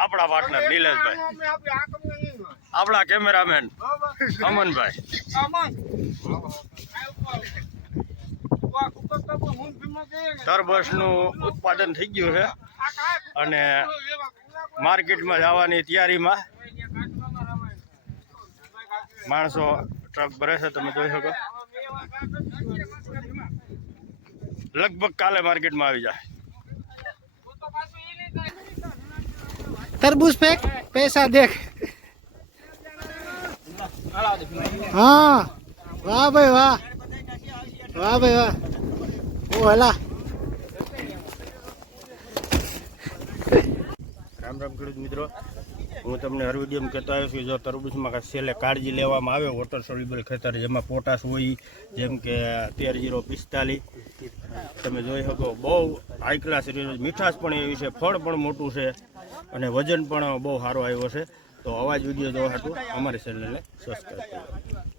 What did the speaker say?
આપણા પાર્ટનર નિલેશભાઈ, આપણા કેમેરામેન અમનભાઈ. તરબૂચનું ઉત્પાદન થઈ ગયું છે અને માર્કેટમાં જવાની તૈયારીમાં માણસો ટ્રક ભરે છે. તમે જોઈ શકો લગભગ કાલે માર્કેટમાં આવી જાય. तरबूज फेंक, पैसा देख. हाँ वाह भाई वाह, वाह भाई वाह. ओ हला રામ રામ ખેડૂત મિત્રો, હું તમને હર વિડીયોમાં કહેતો આવ્યો છું જો તરબૂચમાં કાંઈ છેલ્લે કાળજી લેવામાં આવે વોટર સોલ્યુબલ ખેતર જેમાં પોટાશ હોય જેમ કે 13-045 તમે જોઈ શકો બહુ હાઈ ક્લાસ મીઠાશ પણ એવી છે, ફળ પણ મોટું છે અને વજન પણ બહુ સારો આવ્યો છે. તો આવા જ વિડીયો જોવા હતું અમારી ચેનલને સબસ્ક્રાઈબ કરો.